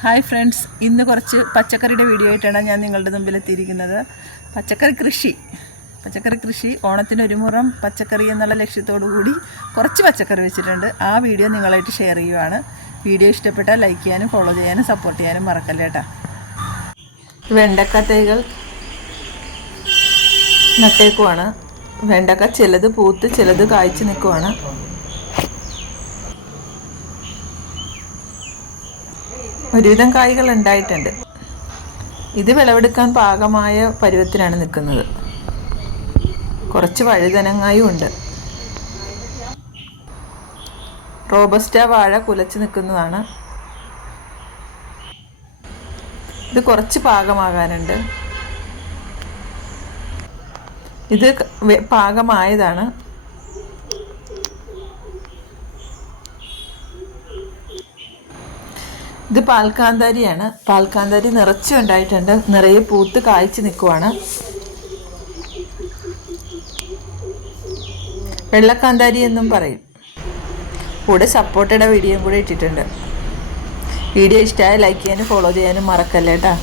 Hi friends, ഇന്ന് കുറച്ച് പച്ചക്കറിയുടെ വീഡിയോ ആയിട്ടാണ് ഞാൻ നിങ്ങളുടെ മുമ്പിൽ എത്തിയിരിക്കുന്നത്. പച്ചക്കറി കൃഷി ഓണത്തിന് ഒരു മുറം പച്ചക്കറി എന്നുള്ള ലക്ഷ്യത്തോടു കൂടി കുറച്ച് പച്ചക്കറി വെച്ചിട്ടുണ്ട്. ആ വീഡിയോ നിങ്ങളായിട്ട് ഷെയർ ചെയ്യുവാണ്. വീഡിയോ ഇഷ്ടപ്പെട്ടാൽ ലൈക്ക് ചെയ്യാനും ഫോളോ ചെയ്യാനും സപ്പോർട്ട് ചെയ്യാനും മറക്കല്ല കേട്ടോ. വെണ്ടക്ക തൈകൾ നട്ടേക്കുവാണ്. വെണ്ടക്ക ചിലത് പൂത്ത് ചിലത് കായ്ച്ച് നിൽക്കുവാണ്. ഒരുവിധം കായ്കൾ ഉണ്ടായിട്ടുണ്ട്. ഇത് വിളവെടുക്കാൻ പാകമായ പരുവത്തിനാണ് നിൽക്കുന്നത്. കുറച്ച് വഴുതനങ്ങായും ഉണ്ട്. റോബസ്റ്റ വാഴ കുലച്ച് നിൽക്കുന്നതാണ്. ഇത് കുറച്ച് പാകമാകാനുണ്ട്. ഇത് പാകമായതാണ്. ഇത് പാൽക്കാന്താരിയാണ്. പാൽക്കാന്താരി നിറച്ചും ഉണ്ടായിട്ടുണ്ട്. നിറയെ പൂത്ത് കായ്ച്ച് നിൽക്കുവാണ്. വെള്ളക്കാന്താരി എന്നും പറയും. കൂടെ സപ്പോർട്ടയുടെ വീഡിയോയും കൂടെ ഇട്ടിട്ടുണ്ട്. വീഡിയോ ഇഷ്ടമായ ലൈക്ക് ചെയ്യാനും ഫോളോ ചെയ്യാനും മറക്കല്ലേ കേട്ടോ.